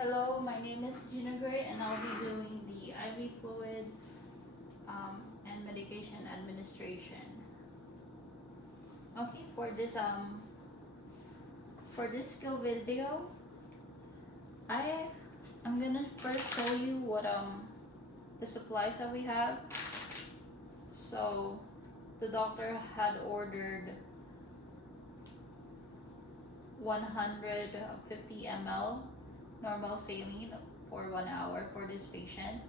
Hello, my name is Gina Gray and I'll be doing the IV fluid and medication administration. Okay, for this skill video, I'm gonna first show you what the supplies that we have. So the doctor had ordered 150 ml normal saline for 1 hour for this patient.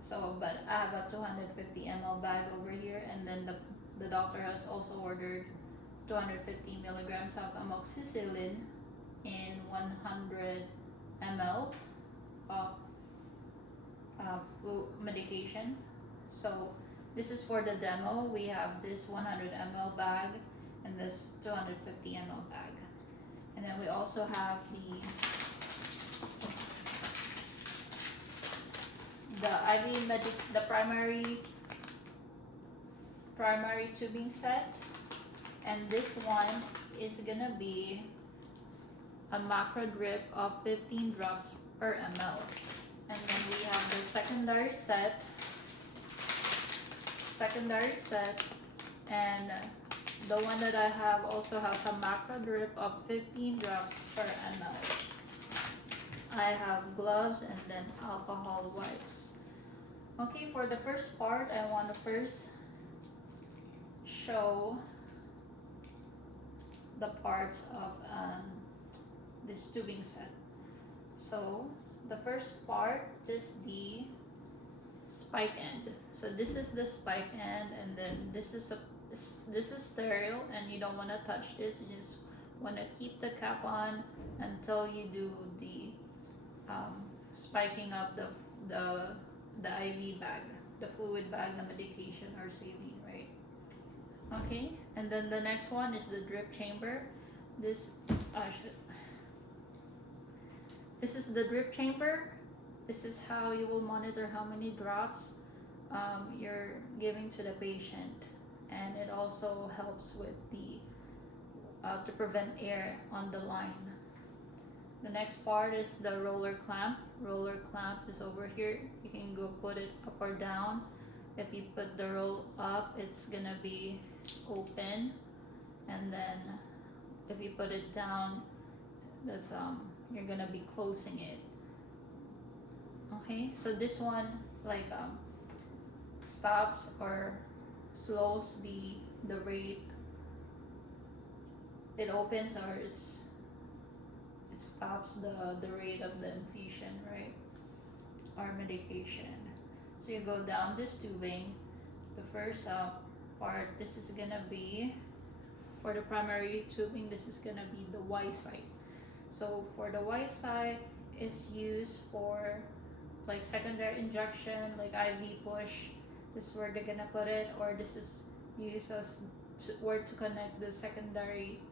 So, but I have a 250 ml bag over here, and then the doctor has also ordered 250 milligrams of amoxicillin in 100 ml of flu medication. So this is for the demo. We have this 100 ml bag and this 250 ml bag, and then we also have the the primary tubing set, and this one is gonna be a macro drip of 15 drops per ml. And then we have the secondary set, and the one that I have also has a macro drip of 15 drops per ml. I have gloves and then alcohol wipes. Okay, for the first part, I want to first show the parts of this tubing set. So the first part is the spike end. So this is the spike end, and then this is sterile, and you don't want to touch this. You just want to keep the cap on until you do the spiking up the IV bag, the fluid bag, the medication or saline, right? Okay, and then the next one is the drip chamber. This this is the drip chamber. This is how you will monitor how many drops you're giving to the patient, and it also helps with the to prevent air on the line. The next part is the roller clamp. Roller clamp is over here. You can go put it up or down. If you put the roll up, it's gonna be open, and then if you put it down, that's you're gonna be closing it. Okay, so this one like stops or slows the rate. It opens or it stops the rate of the infusion, right, or medication. So you go down this tubing. The first part, this is gonna be for the primary tubing. This is gonna be the Y side. So for the Y side is used for like secondary injection, like IV push. This is where they're gonna put it, or this is used as where to connect the secondary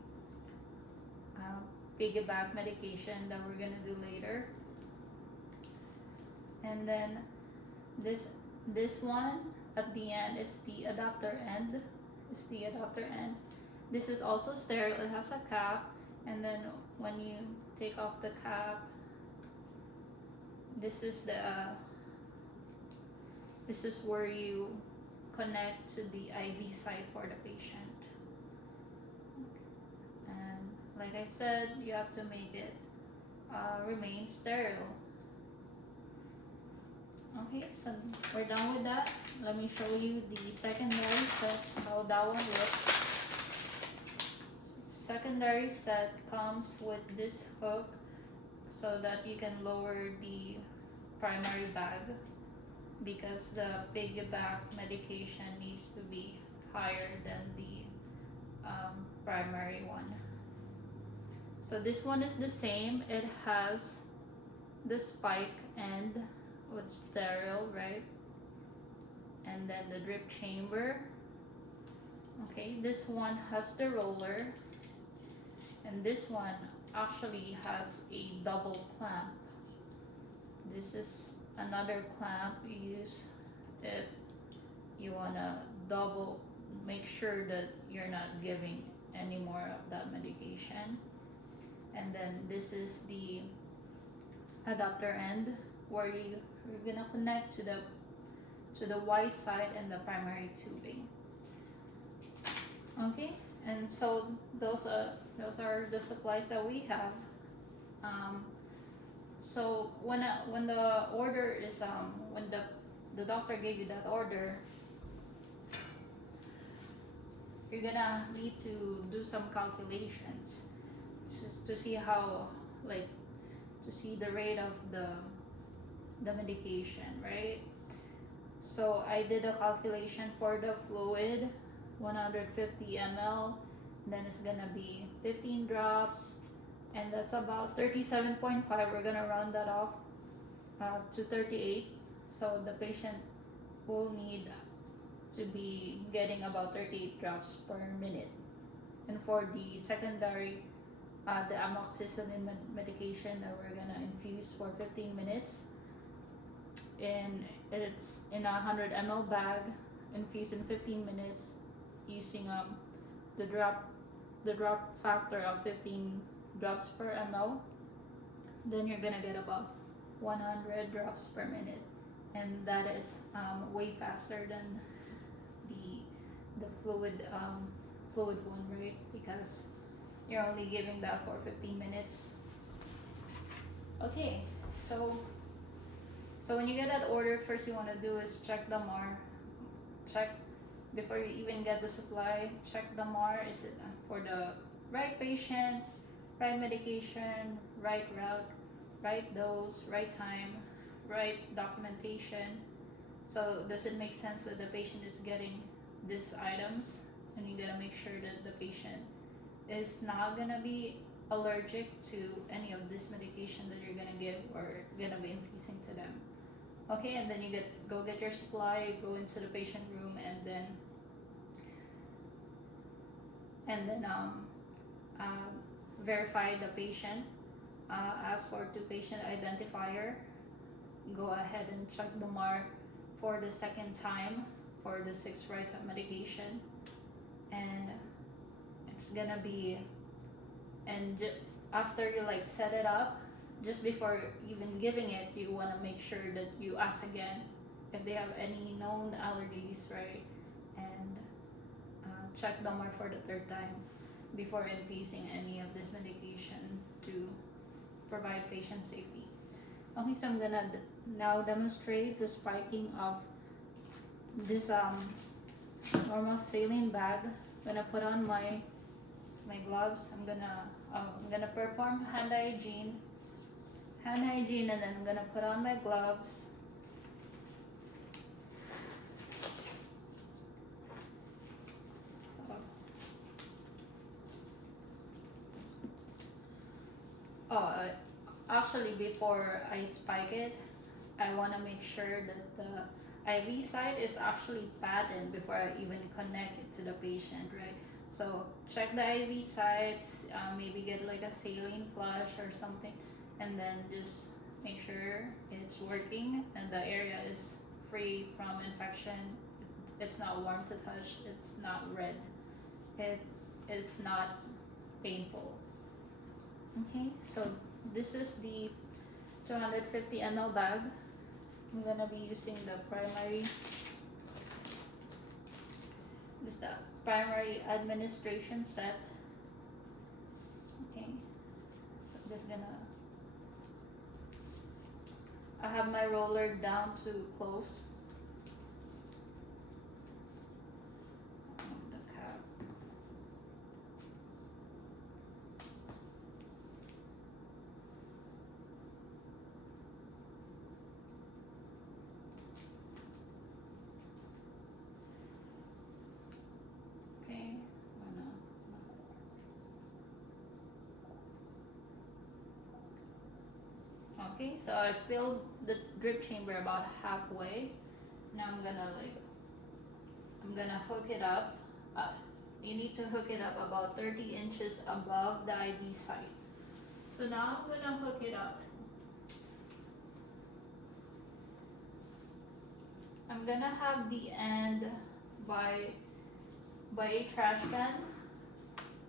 piggyback medication that we're gonna do later. And then this one at the end is the adapter end. This is also sterile. It has a cap, and then when you take off the cap, this is where you connect to the IV side for the patient. And like I said, you have to make it remain sterile. Okay, so we're done with that. Let me show you the secondary set, how that one looks. Secondary set comes with this hook so that you can lower the primary bag, because the piggyback medication needs to be higher than the primary one. So this one is the same. It has the spike end with sterile, right? And then the drip chamber. Okay, this one has the roller, and this one actually has a double clamp. This is another clamp you use if you wanna make sure that you're not giving any more of that medication. And then this is the adapter end where you're gonna connect to the Y side and the primary tubing. Okay, and so those are the supplies that we have. So when the order is when the doctor gave you that order, you're gonna need to do some calculations to see how, like, to see the rate of the medication, right? So I did a calculation for the fluid, 150 ml, then it's gonna be 15 drops, and that's about 37.5. We're gonna round that off to 38. So the patient will need to be getting about 38 drops per minute. And for the secondary, the amoxicillin medication that we're gonna infuse for 15 minutes, and it's in a 100 ml bag, infused in 15 minutes using the drop factor of 15 drops per ml. Then you're gonna get about 100 drops per minute, and that is way faster than the fluid one, right? Because you're only giving that for 15 minutes. Okay, so when you get that order, first you want to do is check the MAR. Check before you even get the supply. Check the MAR. Is it for the right patient, right medication, right route, right dose, right time, right documentation? So does it make sense that the patient is getting these items? And you gotta make sure that the patient is not gonna be allergic to any of this medication that you're gonna give or gonna be infusing to them. Okay, and then you go get your supply, go into the patient room, and then verify the patient. Ask for two patient identifier. Go ahead and check the MAR for the second time for the 6 rights of medication, and it's gonna be, and after you like set it up, just before even giving it, you want to make sure that you ask again if they have any known allergies, right? And check the MAR for the 3rd time before infusing any of this medication to provide patient safety. Okay, so I'm gonna now demonstrate the spiking of this normal saline bag. I'm gonna put on my gloves. I'm gonna perform hand hygiene, and then I'm gonna put on my gloves. So, actually, before I spike it, I want to make sure that the IV side is actually padded before I even connect it to the patient, right? So check the IV sides, maybe get like a saline flush or something, and then just make sure it's working and the area is free from infection. It's not warm to touch, it's not red, it's not painful. Okay, so this is the 250 ml bag. I'm gonna be using the primary administration set. Okay, so just gonna, I have my roller down to close the cap. Okay, okay, so I filled the drip chamber about halfway. Now I'm gonna hook it up. You need to hook it up about 30 inches above the IV site. So now I'm gonna hook it up. I'm gonna have the end by a trash can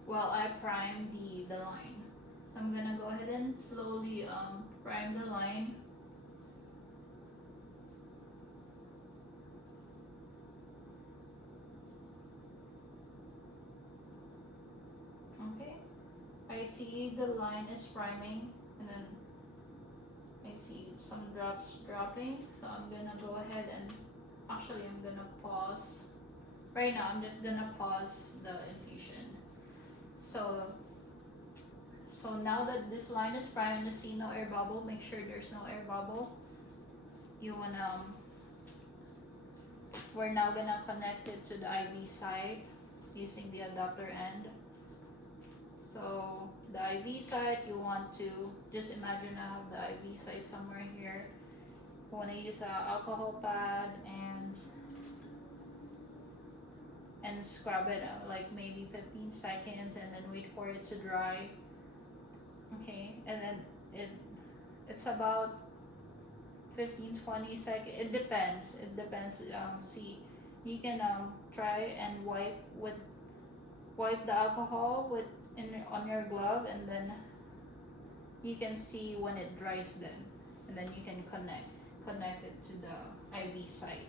while I prime the line. I'm gonna go ahead and slowly prime the line. Okay, I see the line is priming, and then I see some drops dropping, so I'm gonna go ahead and actually I'm gonna pause. Right now, I'm just gonna pause the infusion. So now that this line is primed, you see no air bubble. Make sure there's no air bubble. You wanna we're now gonna connect it to the IV side using the adapter end. So the IV side, you want to just imagine I have the IV side somewhere here. You want to use an alcohol pad and scrub it out like maybe 15 seconds and then wait for it to dry. Okay, and then it's about 15-20 seconds. It depends. See, you can try and wipe the alcohol on your glove, and then you can see when it dries then, and then you can connect it to the IV site.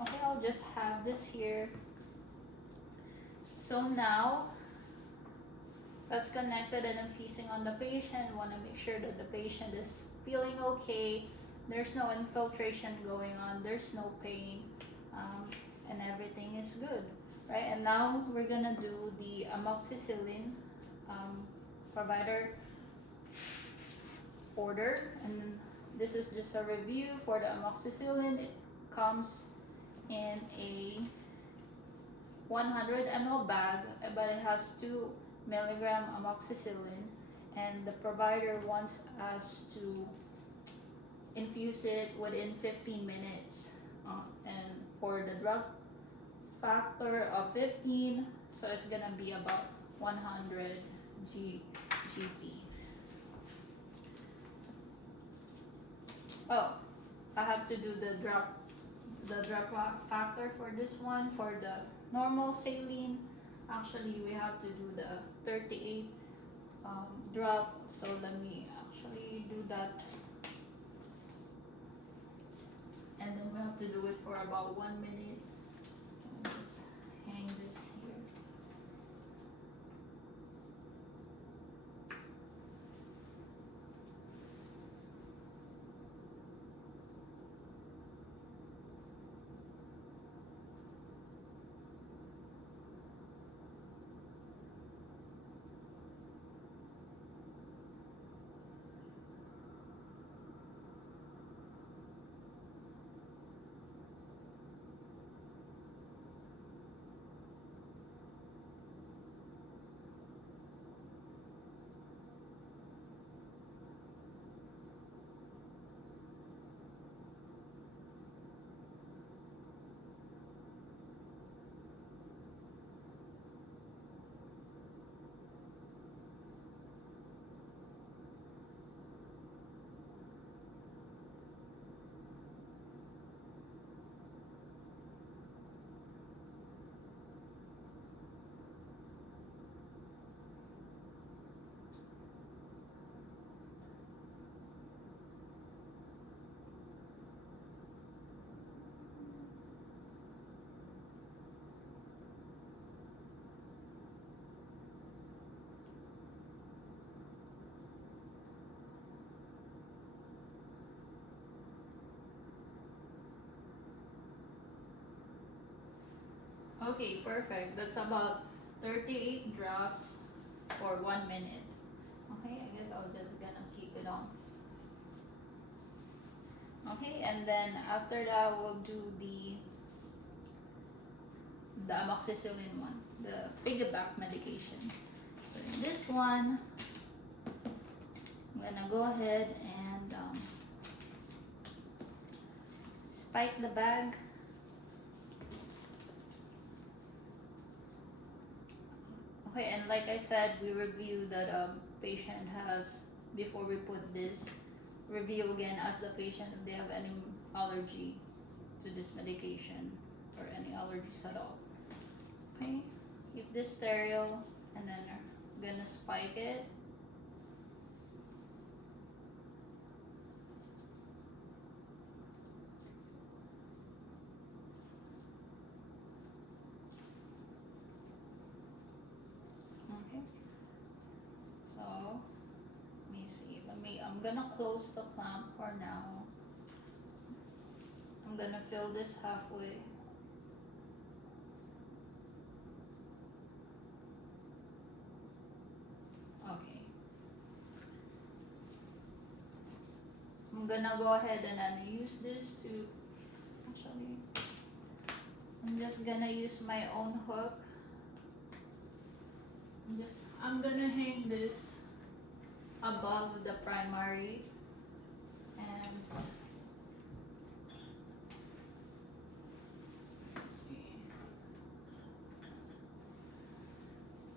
Okay, I'll just have this here. So now that's connected and infusing on the patient. Want to make sure that the patient is feeling okay. There's no infiltration going on. There's no pain, and everything is good, right? And now we're gonna do the amoxicillin provider order, and this is just a review for the amoxicillin. It comes in a 100 ml bag, but it has 2 milligram amoxicillin, and the provider wants us to infuse it within 15 minutes, and for the drug factor of 15, so it's gonna be about 100 GT. Oh, I have to do the drop factor for this one. For the normal saline, actually we have to do the 38 drop. So let me actually do that, and then we have to do it for about 1 minute. Let me just hang this here. Okay, perfect. That's about 38 drops for 1 minute. Okay, I guess I'll just gonna keep it on. Okay, and then after that we'll do the amoxicillin one, the piggyback medication. So in this one, I'm gonna go ahead and spike the bag. Okay, and like I said, we review that patient has, before we put this, review again, ask the patient if they have any allergy to this medication or any allergies at all. Okay, keep this sterile, and then we're gonna spike it. see. I'm gonna close the clamp for now. I'm gonna fill this halfway. Okay. I'm gonna go ahead and then use this to, actually, I'm just gonna use my own hook. I'm gonna hang this above the primary, and let's see.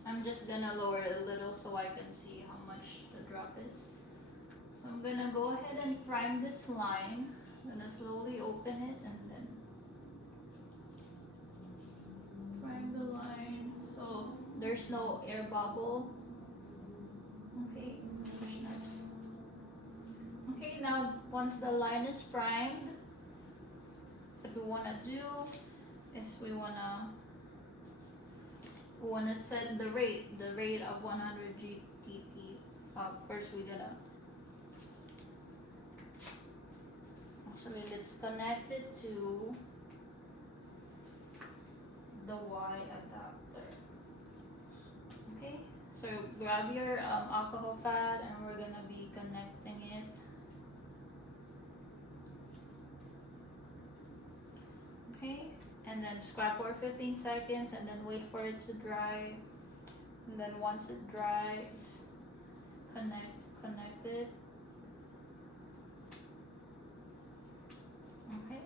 I'm just gonna lower it a little so I can see how much the drop is. So I'm gonna go ahead and prime this line. I'm gonna slowly open it and then prime the line so there's no air bubble. Okay, push-ups. Okay, now once the line is primed, what we wanna do is we wanna set the rate of 100 GTT. First we gotta, actually let's connect it to the Y adapter. Okay, so grab your alcohol pad and we're gonna be connecting it. Okay, and then scrap for 15 seconds and then wait for it to dry. And then once it dries, connect it. Okay.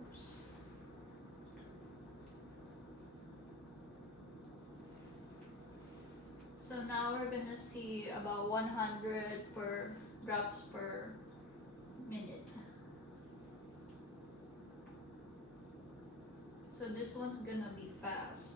Oops. So now we're gonna see about 100 per drops per minute. So this one's gonna be fast.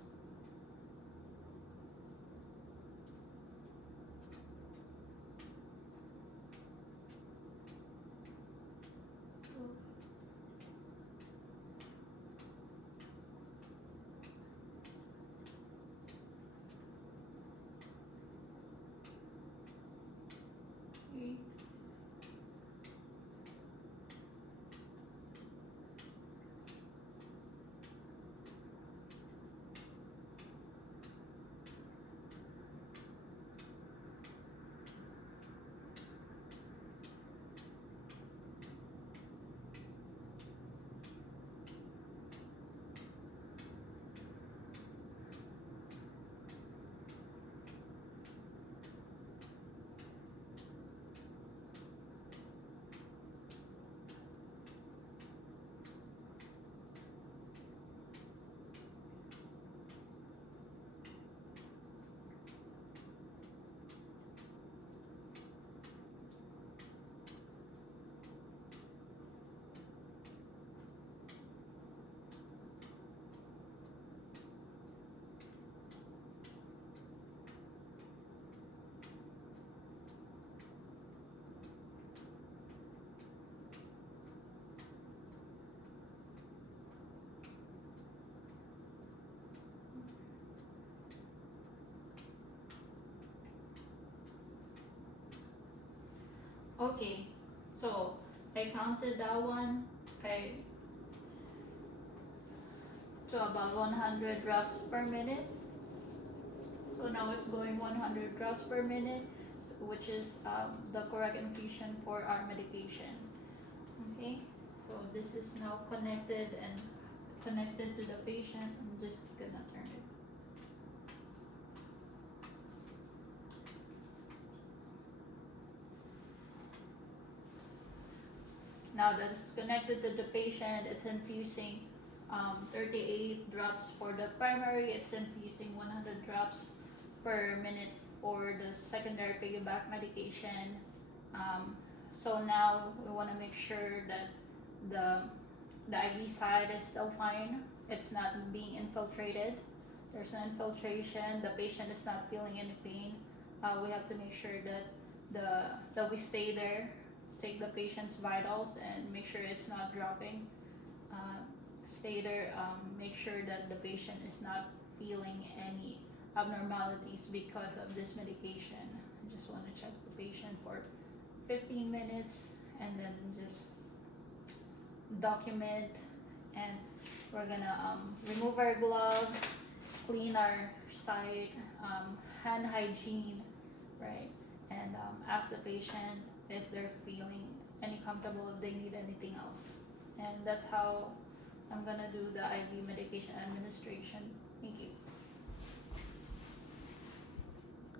Okay. Okay, so I counted that one. Okay, to about 100 drops per minute. So now it's going 100 drops per minute, which is the correct infusion for our medication. Okay, so this is now connected to the patient. I'm just gonna turn it. Now that's connected to the patient, it's infusing 38 drops for the primary, it's infusing 100 drops per minute for the secondary piggyback medication. So now we want to make sure that the IV side is still fine, it's not being infiltrated, there's no infiltration, the patient is not feeling any pain. We have to make sure that we stay there, take the patient's vitals and make sure it's not dropping. Stay there, make sure that the patient is not feeling any abnormalities because of this medication. I just want to check the patient for 15 minutes and then just document. And we're gonna remove our gloves, clean our site, hand hygiene, right? And ask the patient if they're feeling any comfortable, if they need anything else. And that's how I'm gonna do the IV medication administration. Thank you.